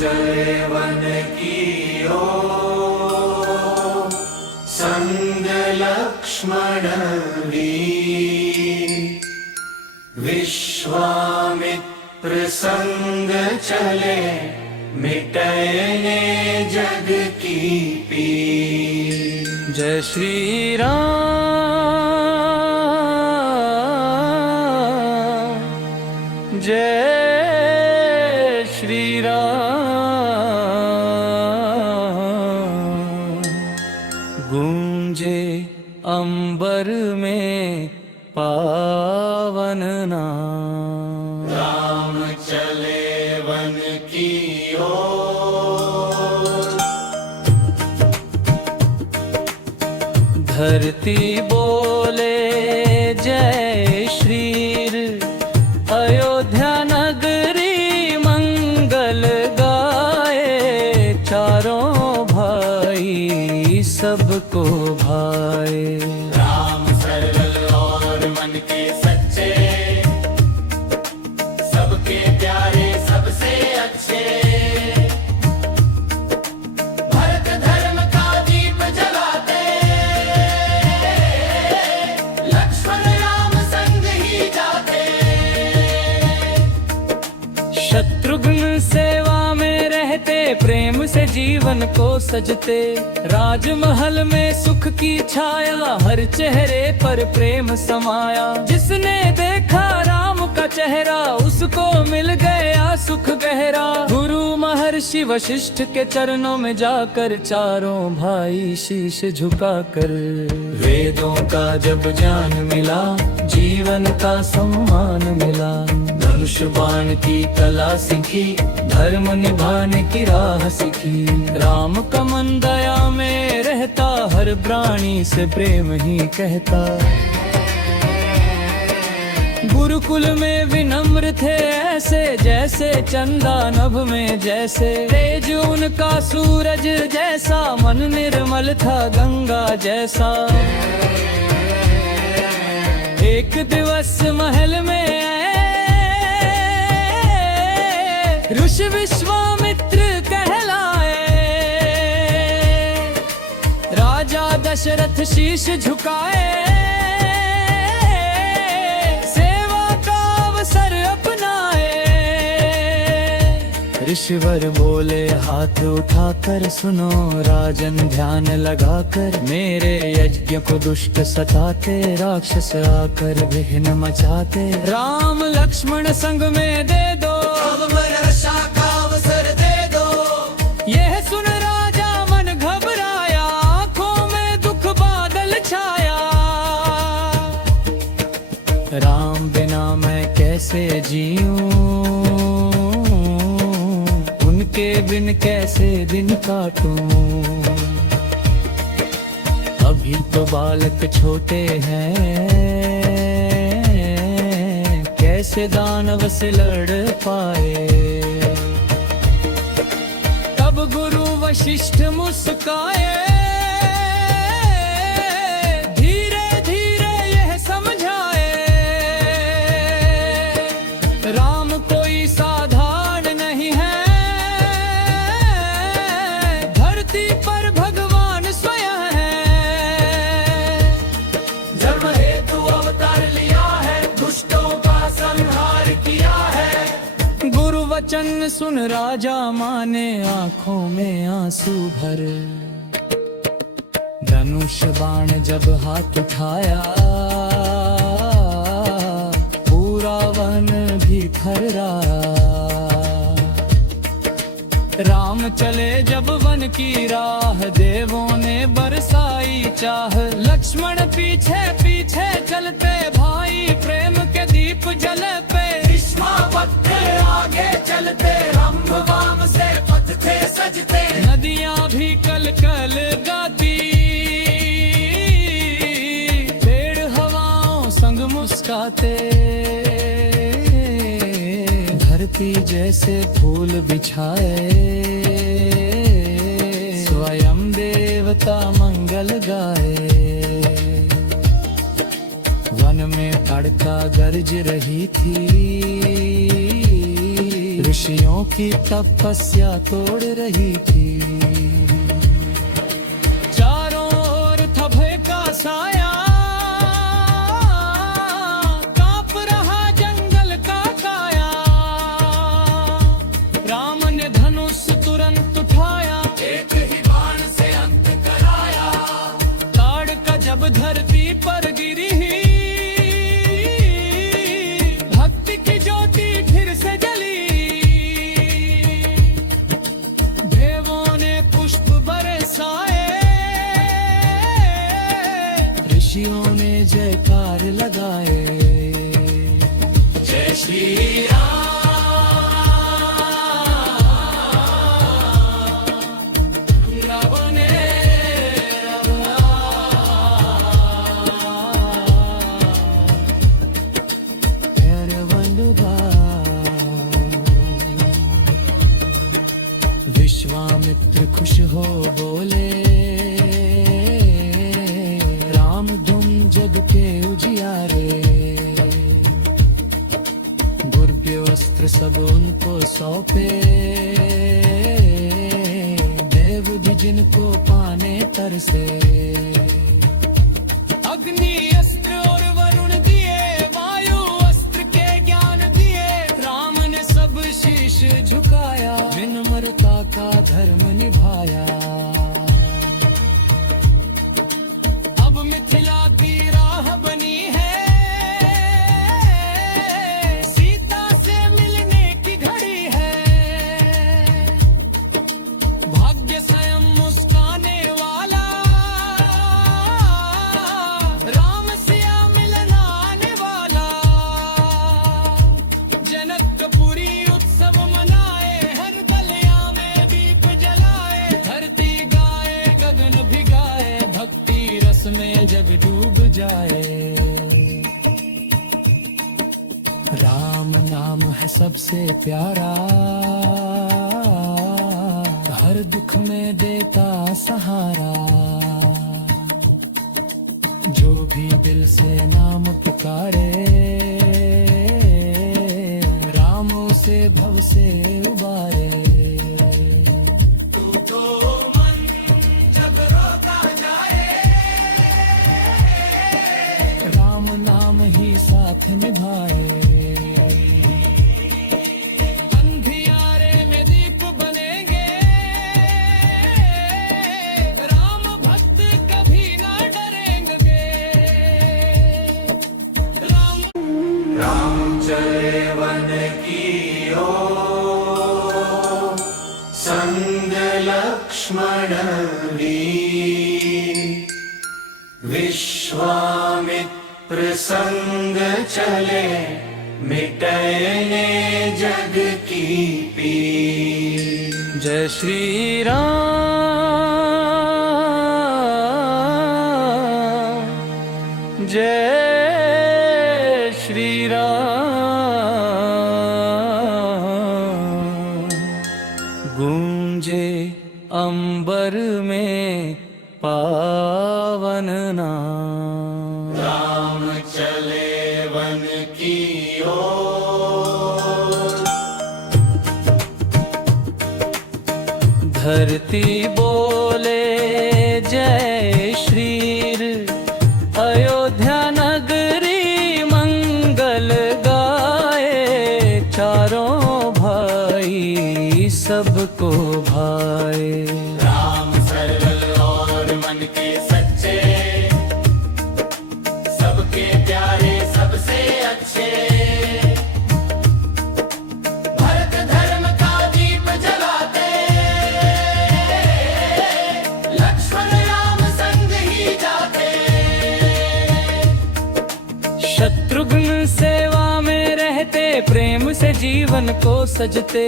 चले वन की ओर, संग लक्ष्मण वीर। विश्वामित्र संग चले, मिटाने जग की पीर। जय श्री राम, जय श्री राम। गूंजे अंबर में पावन नाम, राम चले वन की ओर। धरती बोले जय श्रीर, अयोध्या नगरी मंगल गाए। चारों भाई सबको भाए, राम सरल और मन के सच्चे, सबके प्यारे सबसे अच्छे। भरत धर्म का दीप जलाते, लक्ष्मण राम संग ही जाते। शत्रुघ्न सेवा में रहते, प्रेम से जीवन को सजते। राजमहल में सुख की छाया, हर चेहरे पर प्रेम समाया। जिसने देखा राम का चेहरा, उसको मिल गया सुख गहरा। गुरु महर्षि वशिष्ठ के चरणों में जाकर, चारों भाई शीश झुकाकर। वेदों का जब ज्ञान मिला, जीवन का सम्मान मिला। धनुष बाण की कला सीखी, धर्म निभाने की राह सीखी। राम का मन दया में रहता, हर प्राणी से प्रेम ही कहता। गुरुकुल में विनम्र थे ऐसे, जैसे चंदा नभ में जैसे। तेज उनका सूरज जैसा, मन निर्मल था गंगा जैसा। एक दिवस महल में ऋषि विश्वामित्र कहलाए। राजा दशरथ शीश झुकाए, सेवा का अवसर अपनाए। ऋषिवर बोले हाथ उठाकर, सुनो राजन ध्यान लगाकर। मेरे यज्ञ को दुष्ट सताते, राक्षस आकर विघ्न मचाते। राम लक्ष्मण संग में दे दो, रक्षा का अवसर दे दो। यह सुन राजा मन घबराया, आंखों में दुख बादल छाया। राम बिना मैं कैसे जीऊं, उनके बिन कैसे दिन काटूं। अभी तो बालक छोटे हैं, कैसे दानव से लड़ पाए। तब गुरु वशिष्ठ मुस्काए, धीरे धीरे यह समझाए। राम कोई साधारण नहीं है, धरती पर भगवान स्वयं है। धर्म हेतु अवतार लिया है, दुष्टों का संहार किया है। गुरु वचन सुन राजा माने, आंखों में आंसू भर। धनुष बाण जब हाथ उठाया, पूरा वन भी थर्राया। राम चले जब वन की राह, देवों ने बरसाई चाह। लक्ष्मण पीछे पीछे चलते, भाई प्रेम के दीप जल पे। विश्वामित्र आगे चलते, रंभ वाम से पथ थे सजते। नदियां भी कल कल गाती, पेड़ हवाओं संग मुस्काते। धरती जैसे फूल बिछाए, स्वयं देवता मंगल गाए। वन में तड़का गरज रही थी, ऋषियों की तपस्या तोड़ रही थी। चारों ओर था भय का साया, कांप रहा जंगल का काया। राम ने धनुष तुरंत उठाया, एक ही बाण से अंत कराया। ताड़का जब धरती पर गिरी, भक्ति की ज्योति फिर से जली। देवों ने पुष्प बरसाए, ऋषियों ने जयकार लगाए। जय श्री राम। विश्वामित्र खुश हो बोले, राम तुम जग के उजियारे। गुर्गे वस्त्र सब उनको सौंपे, देव जी जिनको पाने तरसे। अग्नि अस्त्र और वरुण दिए, वायु अस्त्र के ज्ञान दिए। राम ने सब शीश झुकाया, विनम्रता का धर्म निभाया। अब मिथिला की राह बनी है, सीता से मिलने की घड़ी है। भाग्य स्वयं मुस्काने वाला, राम सिया मिलन आने वाला। जनकपुरी उत्सव मनाए, हर गलियां में दीप जलाए। धरती गाए, गगन भिगाए, भक्ति रस में जग डूब जाए। राम नाम है सबसे प्यारा, हर दुख में देता सहारा। जो भी दिल से नाम पुकारे, राम उसे भव से उबारे। तू तो मन जब रोता जाए, राम नाम ही साथ निभाए। अंधियारे में दीप बनेंगे, राम भक्त कभी ना डरेंगे। राम राम चले वन की ओर, संग लक्ष्मण वीर। विश्वामित्र संग चले, मिटने जग की पीर। जय श्री राम, जय श्री राम। गूंजे अंबर में पावन नाम, राम चले वन की ओर। धरती बोले जय श्रीर, अयोध्या नगरी मंगल गाए। चारों भाई सबको भाए। राम सरल और मन के सच्चे, सबके प्यारे सबसे अच्छे। भरत धर्म का दीप जलाते, लक्ष्मण राम संग ही जाते। शत्रुघ्न सेवा में रहते, प्रेम से जीवन को सजते।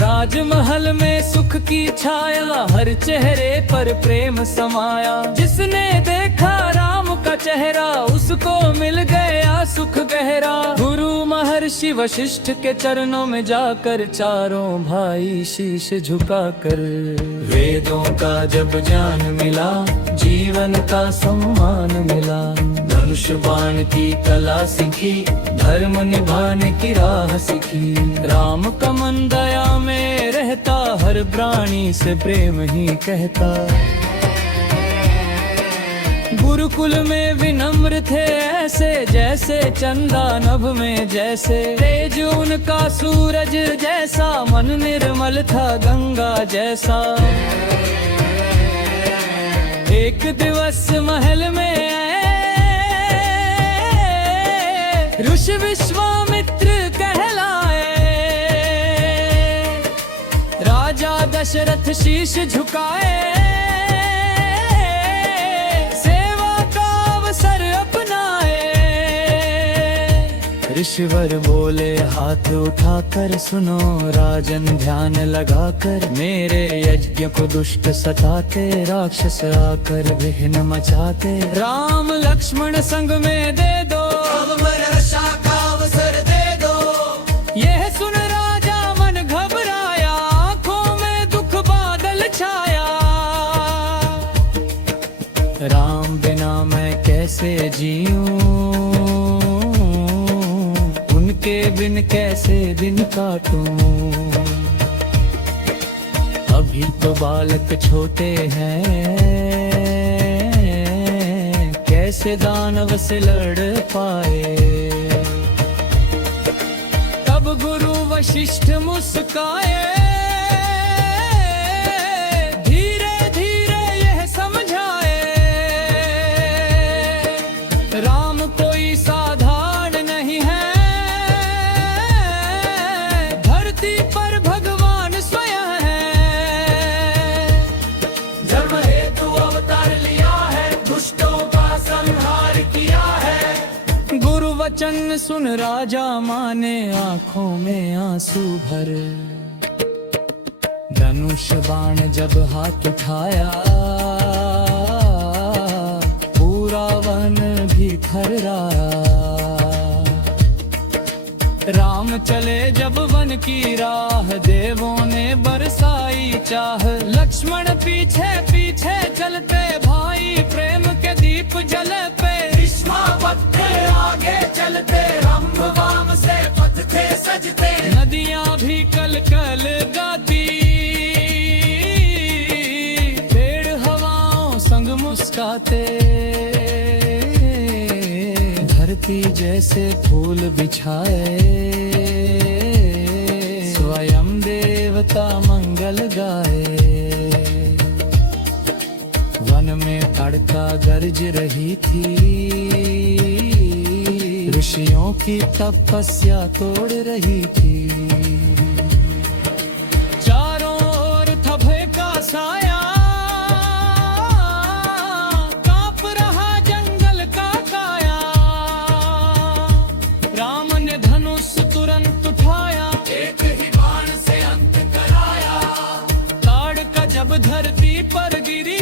राजमहल में सुख की छाया, हर चेहरे पर प्रेम समाया। जिसने देखा राम का चेहरा, उसको मिल गया सुख गहरा। गुरु महर्षि वशिष्ठ के चरणों में जाकर, चारों भाई शीश झुकाकर। वेदों का जब ज्ञान मिला, जीवन का सम्मान मिला। धनुष बाण की कला सीखी, धर्म निभाने की राह सीखी। राम का मन दया में रहता, हर प्राणी से प्रेम ही कहता। गुरुकुल में विनम्र थे ऐसे, जैसे चंदा नभ में जैसे। तेज उनका सूरज जैसा, मन निर्मल था गंगा जैसा। एक दिवस महल में ऋषि विश्वामित्र कहलाए। राजा दशरथ शीश झुकाए, सेवा का अवसर अपनाए। ऋषिवर बोले हाथ उठाकर, सुनो राजन ध्यान लगाकर। मेरे यज्ञ को दुष्ट सताते, राक्षस आकर विघ्न मचाते। राम लक्ष्मण संग में दे दो, रक्षा का अवसर दे दो। यह सुन राजा मन घबराया, आंखों में दुख बादल छाया। राम बिना मैं कैसे जीऊं, उनके बिन कैसे दिन काटूं। अभी तो बालक छोटे हैं, कैसे दानव से लड़ पाए। तब गुरु वशिष्ठ मुस्काए, धीरे धीरे यह समझाए। राम कोई साधारण नहीं है, धरती पर भगवान स्वयं है। धर्म हेतु अवतार लिया है, दुष्टों का संहार किया है। गुरु वचन सुन राजा माने, आंखों में आंसू भर। धनुष बाण जब हाथ उठाया, पूरा वन भी थर्राया। राम चले जब वन की राह, देवों ने बरसाई चाह। लक्ष्मण पीछे पीछे चलते, भाई प्रेम के दीप जल पे। विश्वामित्र आगे चलते, हम वाम से पथ थे सजते। नदियां भी कल कल गाती, पेड़ हवाओं संग मुस्काते। धरती जैसे फूल बिछाए, स्वयं देवता मंगल गाए। वन में तड़का गरज रही थी, ऋषियों की तपस्या तोड़ रही थी। चारों ओर था भय का साया, कांप रहा जंगल का काया। राम ने धनुष तुरंत उठाया, एक ही बाण से अंत कराया। ताड़ का जब धरती पर गिरी,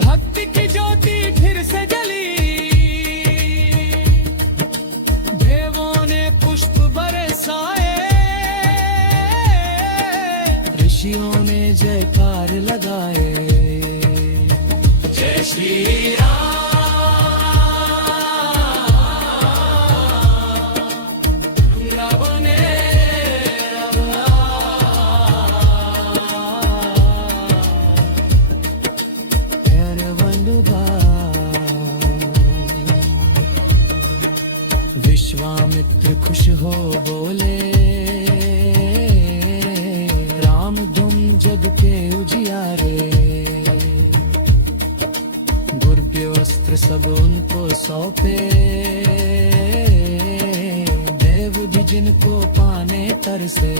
भक्ति की ज्योति फिर से जली। देवों ने पुष्प बरसाए, ऋषियों ने जयकार लगाए। जय श्री राम। विश्वामित्र खुश हो बोले, राम तुम जग के उजियारे। गुर्गे वस्त्र सब उनको सौंपे, देव भी जिनको पाने तरसे।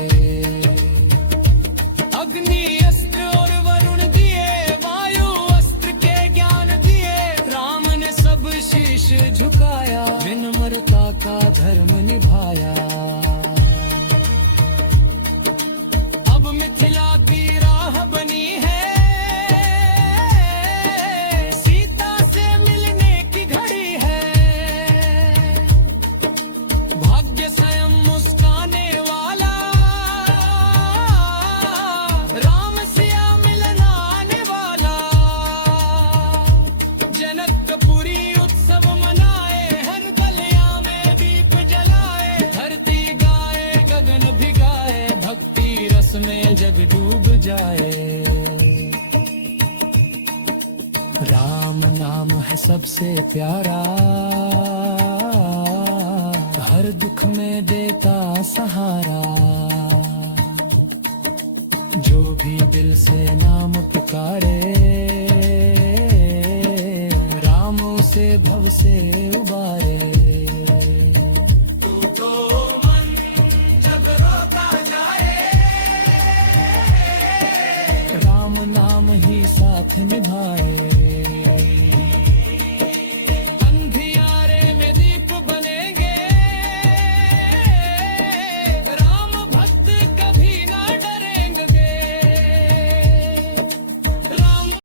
अग्नि अस्त्र और वरुण दिए, वायु अस्त्र के ज्ञान दिए। राम ने सब शीश झुकाया, विनम्रता का धर्म निभाया। अब मिथिला की राह बनी है, सीता से मिलने की घड़ी है। भाग्य स्वयं मुस्काने वाला, राम सिया मिल जाए। राम नाम है सबसे प्यारा, हर दुख में देता सहारा। जो भी दिल से नाम पुकारे, राम उसे भव से उबारे। तू तो मन जब रोता जाए, राम नाम ही साथ निभाए।